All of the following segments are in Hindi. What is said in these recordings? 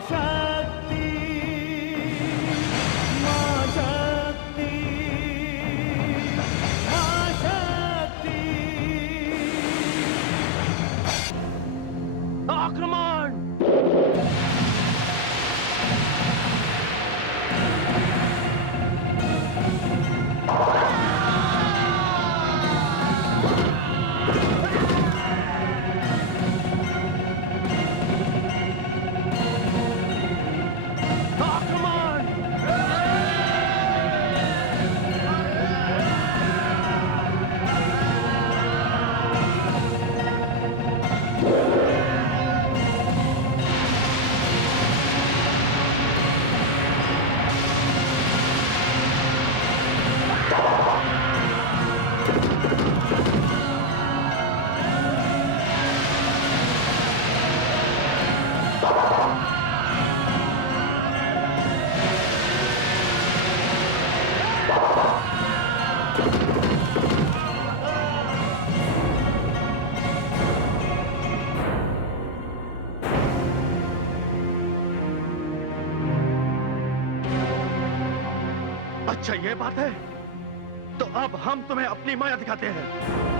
शक्ति, मां शक्ति, मां शक्ति। आक्रमण! अच्छा ये बात है, तो अब हम तुम्हें अपनी माया दिखाते हैं।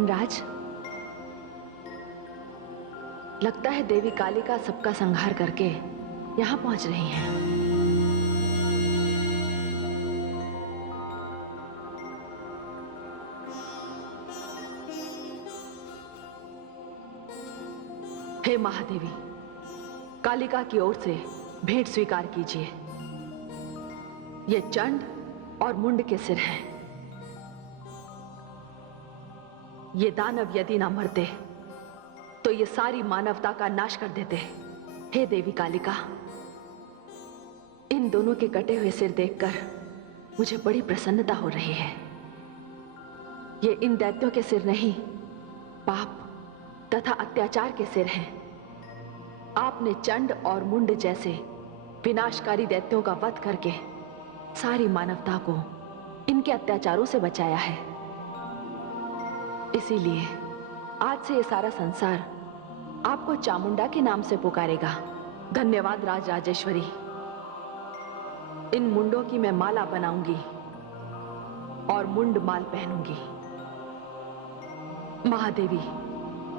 धनराज, लगता है देवी कालिका सबका संहार करके यहां पहुंच रही हैं। हे महादेवी, कालिका की ओर से भेंट स्वीकार कीजिए। ये चंड और मुंड के सिर हैं। ये दानव यदि ना मरते तो ये सारी मानवता का नाश कर देते। हे देवी कालिका, इन दोनों के कटे हुए सिर देखकर मुझे बड़ी प्रसन्नता हो रही है। ये इन दैत्यों के सिर नहीं, पाप तथा अत्याचार के सिर हैं। आपने चंड और मुंड जैसे विनाशकारी दैत्यों का वध करके सारी मानवता को इनके अत्याचारों से बचाया है। इसीलिए आज से ये सारा संसार आपको चामुंडा के नाम से पुकारेगा। धन्यवाद राज राजेश्वरी। इन मुंडों की मैं माला बनाऊंगी और मुंड माल पहनूंगी। महादेवी,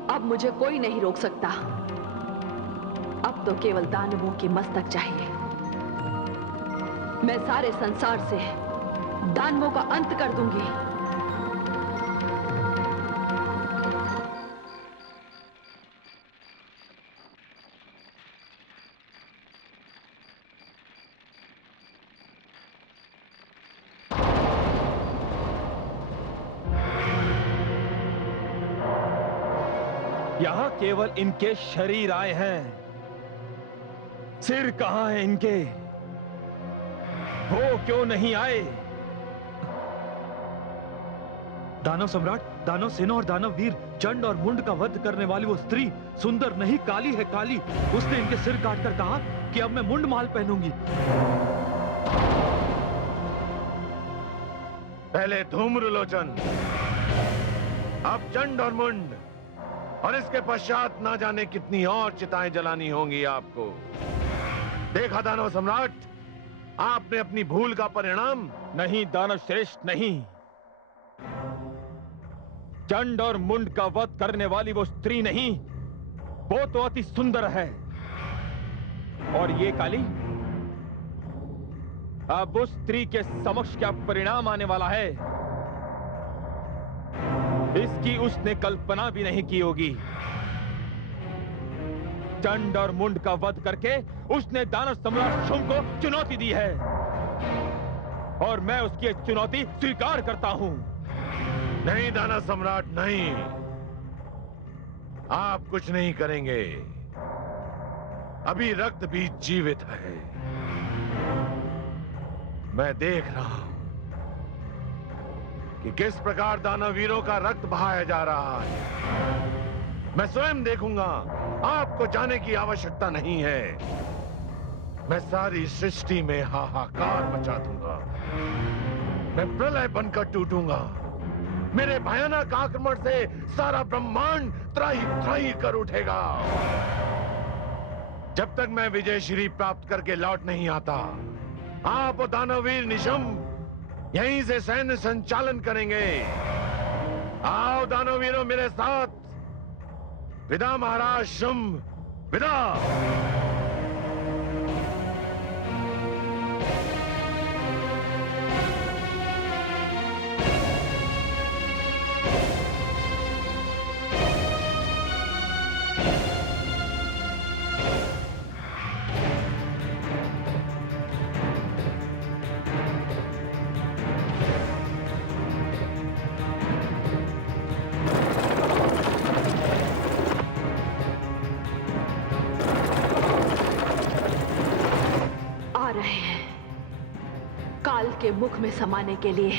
अब मुझे कोई नहीं रोक सकता। अब तो केवल दानवों की मस्तक चाहिए। मैं सारे संसार से दानवों का अंत कर दूंगी। यहां केवल इनके शरीर आए हैं। सिर कहां है इनके? वो क्यों नहीं आए? दानव सम्राट, दानव सेना और दानव वीर चंड और मुंड का वध करने वाली वो स्त्री सुंदर नहीं, काली है, काली। उसने इनके सिर काटकर कहा कि अब मैं मुंड माल पहनूंगी। पहले धूम्रलोचन, अब चंड और मुंड, और इसके पश्चात ना जाने कितनी और चिताएं जलानी होंगी आपको। देखा दानव सम्राट, आपने अपनी भूल का परिणाम। नहीं दानव श्रेष्ठ, नहीं। चंड और मुंड का वध करने वाली वो स्त्री नहीं, वो तो अति सुंदर है। और ये काली, अब उस स्त्री के समक्ष क्या परिणाम आने वाला है, इसकी उसने कल्पना भी नहीं की होगी। चंड और मुंड का वध करके उसने दानव सम्राट शुंभ को चुनौती दी है, और मैं उसकी एक चुनौती स्वीकार करता हूं। नहीं दानव सम्राट, नहीं, आप कुछ नहीं करेंगे। अभी रक्त भी जीवित है। मैं देख रहा हूं कि किस प्रकार दानव वीरों का रक्त बहाया जा रहा है। मैं स्वयं देखूंगा, आपको जाने की आवश्यकता नहीं है। मैं सारी सृष्टि में हाहाकार मचा दूंगा। मैं प्रलय बनकर टूटूंगा। मेरे भयानक आक्रमण से सारा ब्रह्मांड त्राही त्राही कर उठेगा। जब तक मैं विजय श्री प्राप्त करके लौट नहीं आता, आप और दानववीर निशंभ यहीं से सैन्य संचालन करेंगे। आओ दानववीरों मेरे साथ। विदा महाराज शुंभ, विदा। के मुख में समाने के लिए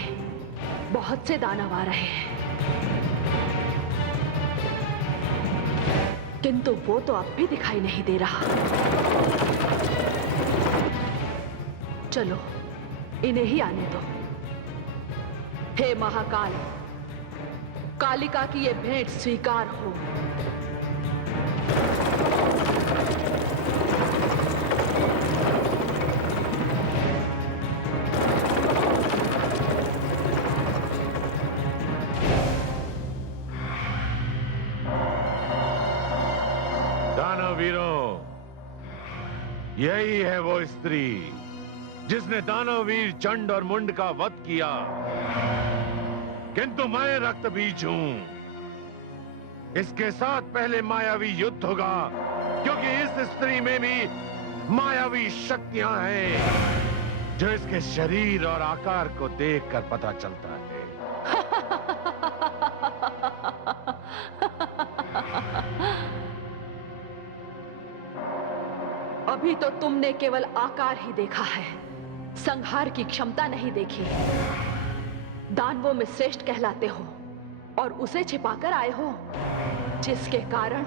बहुत से दानव आ रहे हैं, किंतु वो तो अब भी दिखाई नहीं दे रहा। चलो इन्हें ही आने दो। हे महाकाल, कालिका की ये भेंट स्वीकार हो। दानवीरों, यही है वो स्त्री जिसने दानववीर चंड और मुंड का वध किया। किंतु मैं रक्तबीज हूं। इसके साथ पहले मायावी युद्ध होगा, क्योंकि इस स्त्री में भी मायावी शक्तियां हैं जो इसके शरीर और आकार को देखकर पता चलता है। अभी तो तुमने केवल आकार ही देखा है, संहार की क्षमता नहीं देखी। दानवों में श्रेष्ठ कहलाते हो और उसे छिपाकर आए हो, जिसके कारण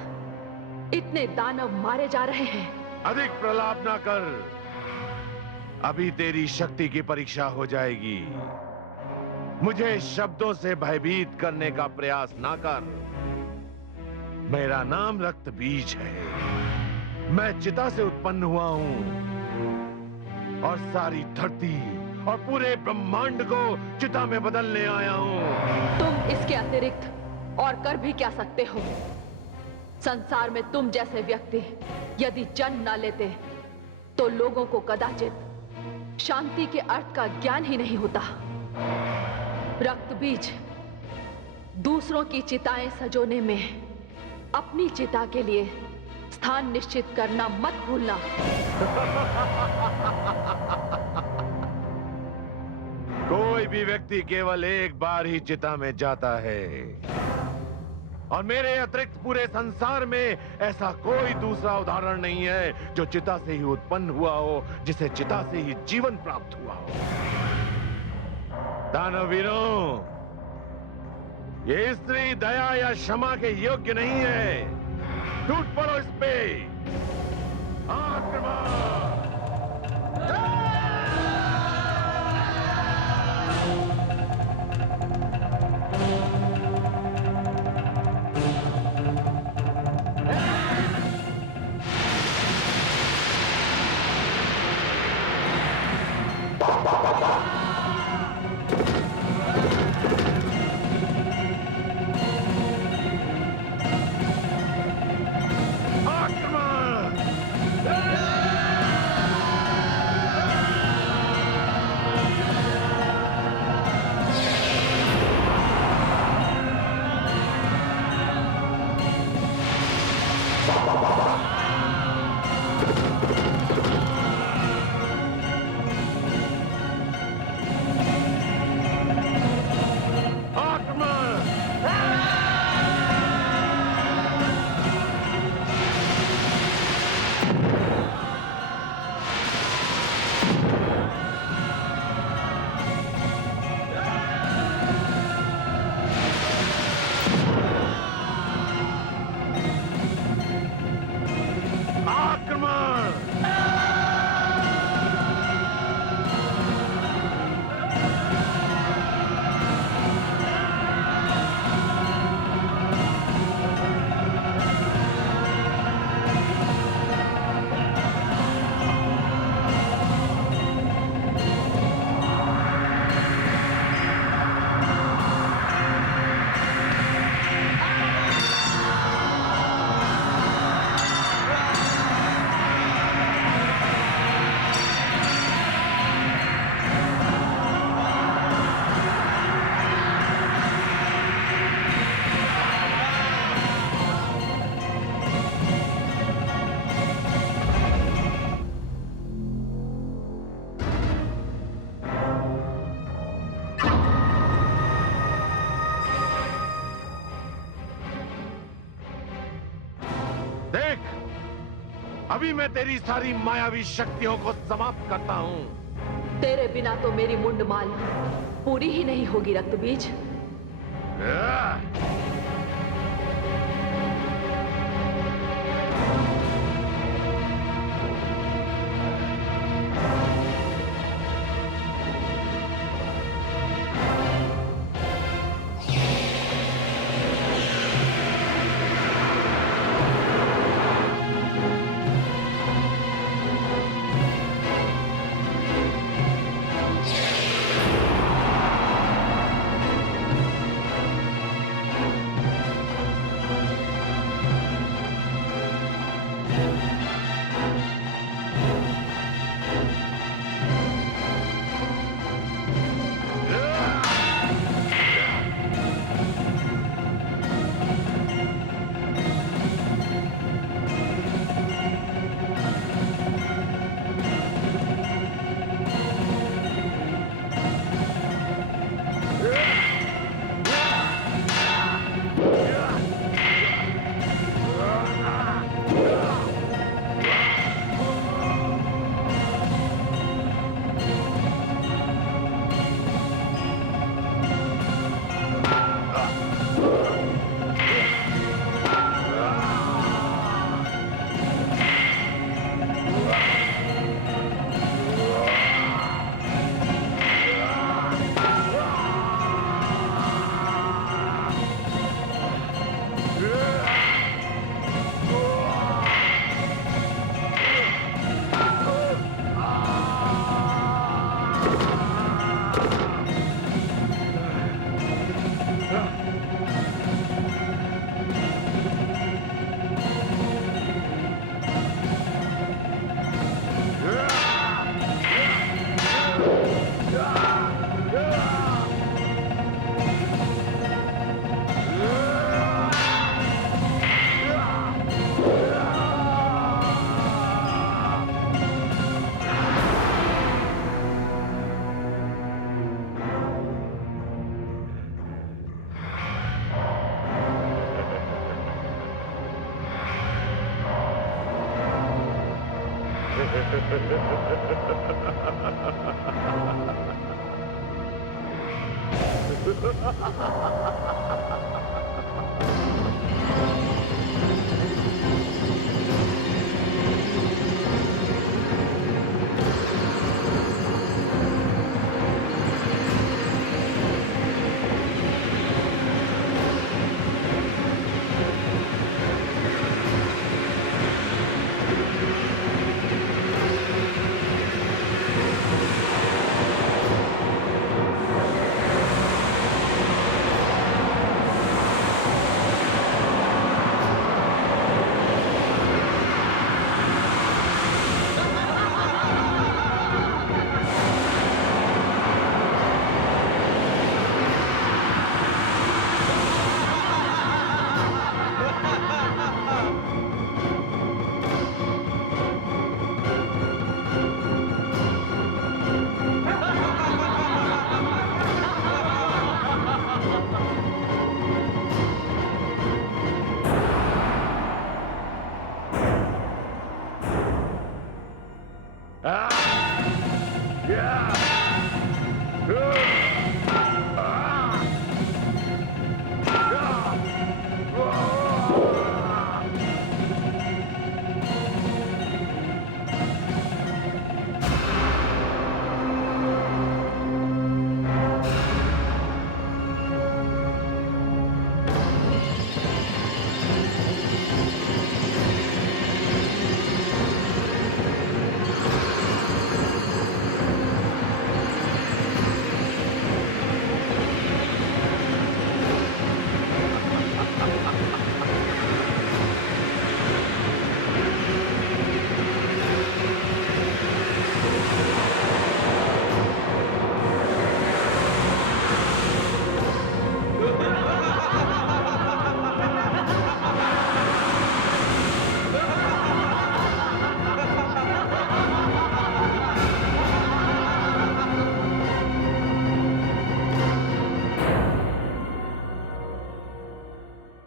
इतने दानव मारे जा रहे हैं। अधिक प्रलाप ना कर, अभी तेरी शक्ति की परीक्षा हो जाएगी। मुझे शब्दों से भयभीत करने का प्रयास ना कर। मेरा नाम रक्तबीज है। मैं चिता से उत्पन्न हुआ हूं और सारी धरती और पूरे ब्रह्मांड को चिता में बदलने आया हूं। तुम इसके अतिरिक्त और कर भी क्या सकते हो? संसार में तुम जैसे व्यक्ति यदि जन्म न लेते तो लोगों को कदाचित शांति के अर्थ का ज्ञान ही नहीं होता। रक्तबीज, दूसरों की चिताएं सजोने में अपनी चिता के लिए स्थान निश्चित करना मत भूलना। कोई भी व्यक्ति केवल एक बार ही चिता में जाता है और मेरे अतिरिक्त पूरे संसार में ऐसा कोई दूसरा उदाहरण नहीं है जो चिता से ही उत्पन्न हुआ हो, जिसे चिता से ही जीवन प्राप्त हुआ हो। दानवीरों, ये स्त्री दया या क्षमा के योग्य नहीं है। टूट पड़ो इस पे। आक्रमण! अभी मैं तेरी सारी मायावी शक्तियों को समाप्त करता हूं। तेरे बिना तो मेरी मुंडमाल पूरी ही नहीं होगी रक्तबीज।